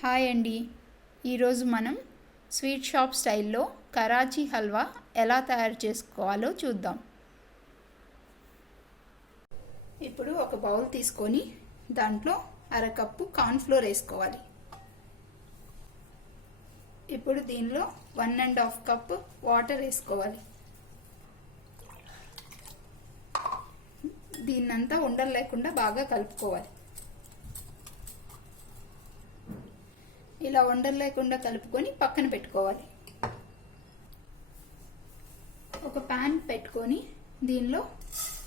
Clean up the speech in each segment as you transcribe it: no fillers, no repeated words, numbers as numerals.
Hi అండి. ఈరోజు మనం స్వీట్ షాప్ స్టైల్లో కరాచీ హల్వా ఎలా తయారు చేసుకోవాలో చూద్దాం. ఇప్పుడు ఒక బౌల్ తీసుకొని దాంట్లో అరకప్పు కార్న్ఫ్లోర్ వేసుకోవాలి. ఇప్పుడు దీనిలో 1.5 కప్ వాటర్ వేసుకోవాలి. దీన్నంతా ఉండలు లేకుండా బాగా కలుపుకోవాలి. ఇలా ఉండలు లేకుండా కలుపుకొని పక్కన పెట్టుకోవాలి. ఒక ప్యాన్ పెట్టుకొని దీనిలో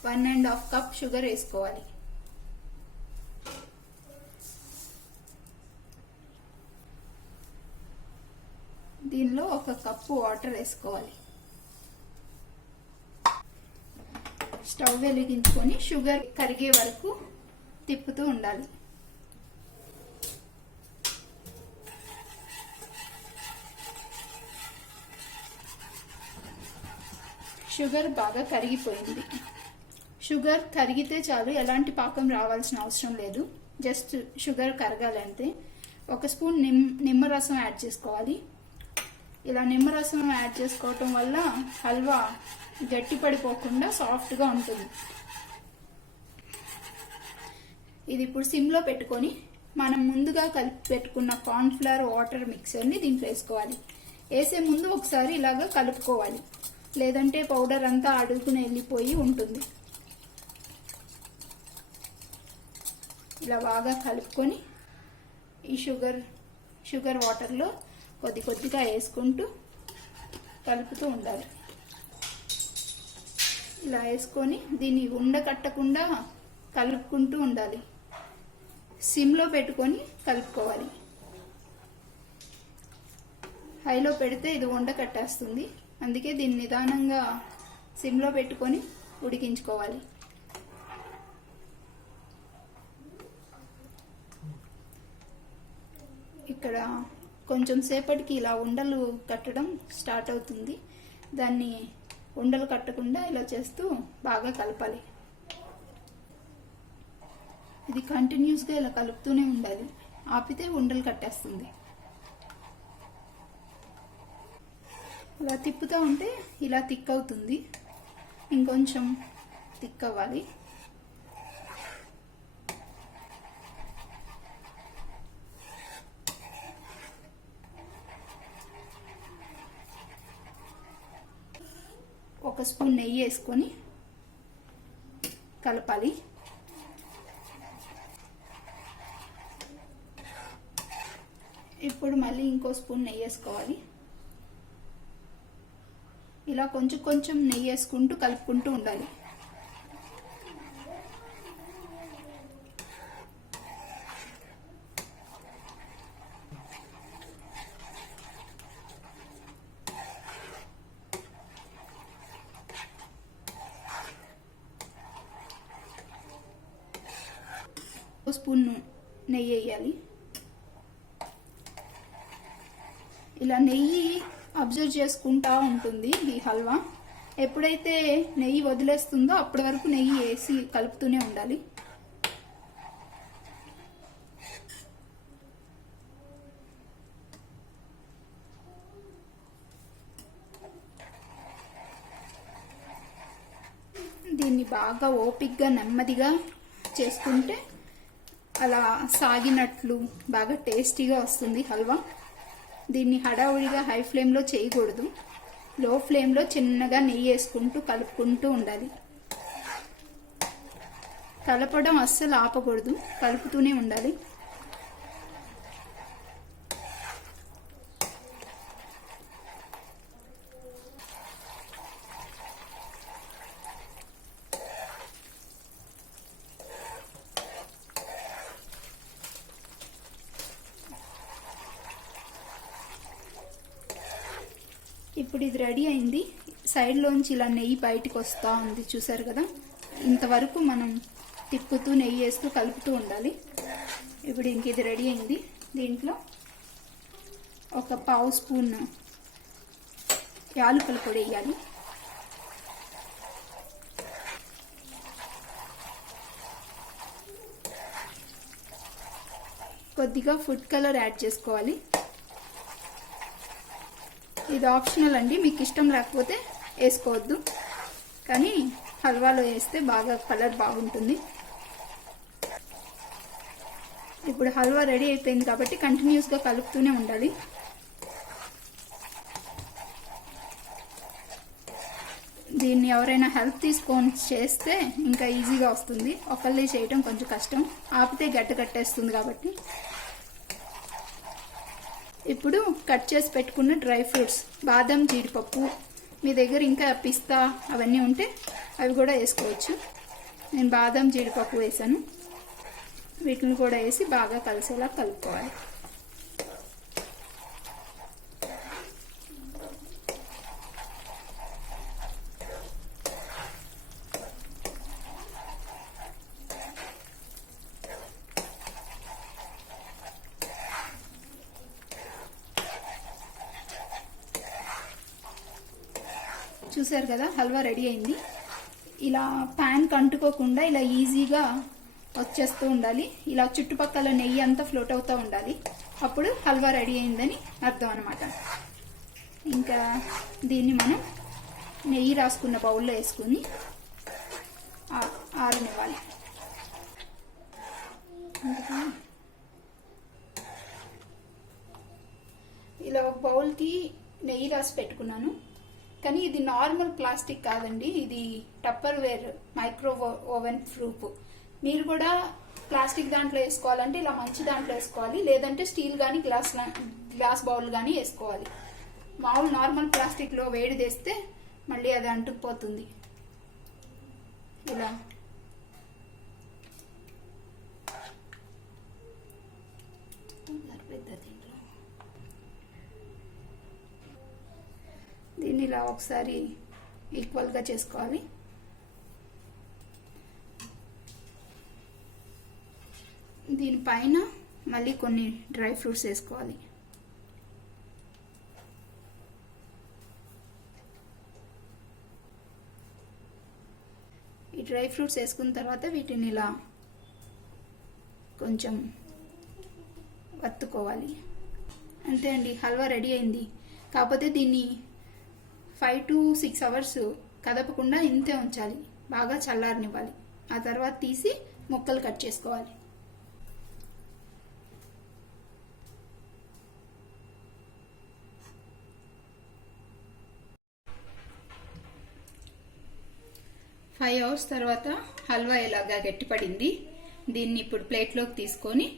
1.5 కప్ షుగర్ వేసుకోవాలి. దీనిలో 1 కప్పు వాటర్ వేసుకోవాలి. స్టవ్ వెలిగించుకొని షుగర్ కరిగే వరకు తిప్పుతూ ఉండాలి. షుగర్ బాగా కరిగిపోయింది. షుగర్ కరిగితే చాలు, ఎలాంటి పాకం రావాల్సిన అవసరం లేదు. జస్ట్ షుగర్ కరగాలంతే. 1 స్పూన్ నిమ్మరసం యాడ్ చేసుకోవాలి. ఇలా నిమ్మరసం యాడ్ చేసుకోవటం వల్ల హల్వా గట్టి పడిపోకుండా సాఫ్ట్గా ఉంటుంది. ఇది ఇప్పుడు సిమ్లో పెట్టుకొని మనం ముందుగా కలిపి పెట్టుకున్న కార్న్ఫ్లవర్ వాటర్ మిక్చర్ని దీంట్లో వేసుకోవాలి. వేసే ముందు ఒకసారి ఇలాగా కలుపుకోవాలి, లేదంటే పౌడర్ అంతా అడుగుకుని వెళ్ళిపోయి ఉంటుంది. ఇలా బాగా కలుపుకొని ఈ షుగర్ వాటర్లో కొద్దిగా వేసుకుంటూ కలుపుతూ ఉండాలి. ఇలా వేసుకొని దీన్ని ఉండకట్టకుండా కలుపుకుంటూ ఉండాలి. సిమ్లో పెట్టుకొని కలుపుకోవాలి. హైలో పెడితే ఇది ఉండకట్టేస్తుంది. అందుకే దీన్ని నిదానంగా సిమ్లో పెట్టుకొని ఉడికించుకోవాలి. ఇక్కడ కొంచెం సేపటికి ఇలా ఉండలు కట్టడం స్టార్ట్ అవుతుంది. దాన్ని ఉండలు కట్టకుండా ఇలా చేస్తూ బాగా కలపాలి. ఇది కంటిన్యూస్గా ఇలా కలుపుతూనే ఉండాలి. ఆపితే ఉండలు కట్టేస్తుంది. ఇలా తిప్పుతూ ఉంటే ఇలా థిక్ అవుతుంది. ఇంకొంచెం థిక్ అవ్వాలి. ఒక స్పూన్ నెయ్యి వేసుకొని కలపాలి. ఇప్పుడు మళ్ళీ ఇంకో స్పూన్ నెయ్యి వేసుకోవాలి. ఇలా కొంచెం నెయ్యి వేసుకుంటూ కలుపుకుంటూ ఉండాలి. స్పూన్ నెయ్యి వేయాలి. ఇలా నెయ్యి అబ్జర్వ్ చేసుకుంటా ఉంటుంది ఈ హల్వా. ఎప్పుడైతే నెయ్యి వదిలేస్తుందో అప్పటి వరకు నెయ్యి వేసి కలుపుతూనే ఉండాలి. దీన్ని బాగా ఓపిక్గా నెమ్మదిగా చేసుకుంటే అలా సాగినట్లు బాగా టేస్టీగా వస్తుంది హల్వా. దీన్ని హడావుడిగా హై ఫ్లేమ్లో చేయకూడదు. లో ఫ్లేమ్లో చిన్నగా నెయ్యి వేసుకుంటూ కలుపుకుంటూ ఉండాలి. కలపడం అస్సలు ఆపకూడదు, కలుపుతూనే ఉండాలి. ఇప్పుడు ఇది రెడీ అయింది. సైడ్లోంచి ఇలా నెయ్యి బయటకు వస్తూ ఉంది, చూసారు కదా. ఇంతవరకు మనం తిప్పుతూ నెయ్యి వేస్తూ కలుపుతూ ఉండాలి. ఇప్పుడు ఇంక ఇది రెడీ అయింది. దీంట్లో 1/2 స్పూన్ యాలకుల పొడి వేయాలి. కొద్దిగా ఫుడ్ కలర్ యాడ్ చేసుకోవాలి. ఇది ఆప్షనల్ అండి, మీకు ఇష్టం లేకపోతే వేసుకోవద్దు, కానీ హల్వాలో వేస్తే బాగా కలర్ బాగుంటుంది. ఇప్పుడు హల్వా రెడీ అయిపోయింది కాబట్టి కంటిన్యూస్గా కలుపుతూనే ఉండాలి. దీన్ని ఎవరైనా హెల్ప్ తీసుకొని చేస్తే ఇంకా ఈజీగా వస్తుంది. ఒకళ్ళే చేయటం కొంచెం కష్టం, ఆపితే గడ్డ కట్టేస్తుంది కాబట్టి. ఇప్పుడు కట్ చేసి పెట్టుకున్న డ్రై ఫ్రూట్స్, బాదం, జీడిపప్పు, మీ దగ్గర ఇంకా పిస్తా అవన్నీ ఉంటే అవి కూడా వేసుకోవచ్చు. నేను బాదం, జీడిపప్పు వేసాను. వీటిని కూడా వేసి బాగా కలిసేలా కలుపుకోవాలి. చూసారు కదా, హల్వా రెడీ అయింది. ఇలా ప్యాన్ కంటుకోకుండా ఇలా ఈజీగా వచ్చేస్తూ ఉండాలి. ఇలా చుట్టుపక్కల నెయ్యి అంతా ఫ్లోట్ అవుతూ ఉండాలి. అప్పుడు హల్వా రెడీ అయిందని అర్థం అనమాట. ఇంకా దీన్ని మనం నెయ్యి రాసుకున్న బౌల్లో వేసుకుని ఆరనివ్వాలి. ఇలా ఒక బౌల్కి నెయ్యి రాసి పెట్టుకున్నాను. కానీ ఇది నార్మల్ ప్లాస్టిక్ కాదండి, ఇది Tupperware micro oven proof. మీరు కూడా ప్లాస్టిక్ దాంట్లో వేసుకోవాలంటే ఇలా మంచి దాంట్లో వేసుకోవాలి, లేదంటే స్టీల్ కానీ గ్లాస్ బౌల్ కానీ వేసుకోవాలి. మామూలు నార్మల్ ప్లాస్టిక్లో వేడి తెస్తే మళ్ళీ అది అంటుకుపోతుంది. ఇలా దీన్ని ఇలా ఒకసారి ఈక్వల్గా చేసుకోవాలి. దీనిపైన మళ్ళీ కొన్ని డ్రై ఫ్రూట్స్ వేసుకోవాలి. ఈ డ్రై ఫ్రూట్స్ వేసుకున్న తర్వాత వీటిని ఇలా కొంచెం వత్తుకోవాలి. అంతే అండి, హల్వా రెడీ అయింది. కాకపోతే దీన్ని 5 to 6 hours కదపకుండా ఇంతే ఉంచాలి, బాగా చల్లారనివ్వాలి. ఆ తర్వాత తీసి ముక్కలు కట్ చేసుకోవాలి. ఫైవ్ అవర్స్ తర్వాత హల్వా ఇలాగా గట్టిపడింది. దీన్ని ఇప్పుడు ప్లేట్లోకి తీసుకొని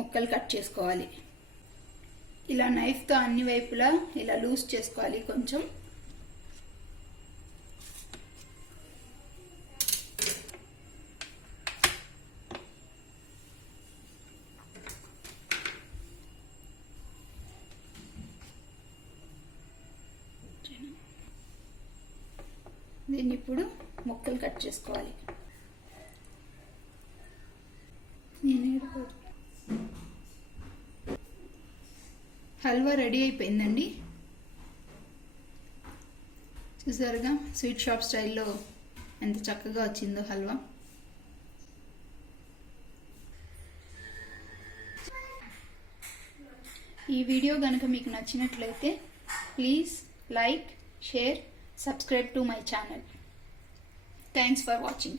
ముక్కలు కట్ చేసుకోవాలి. ఇలా నైఫ్తో అన్ని వైపులా ఇలా లూజ్ చేసుకోవాలి కొంచెం. దీన్ని ఇప్పుడు ముక్కలు కట్ చేసుకోవాలి. హల్వా రెడీ అయిపోయిందండి. చూసారుగా స్వీట్ షాప్ స్టైల్లో ఎంత చక్కగా వచ్చిందో హల్వా. ఈ వీడియో కనుక మీకు నచ్చినట్లయితే please like, share, subscribe to my channel. Thanks for watching.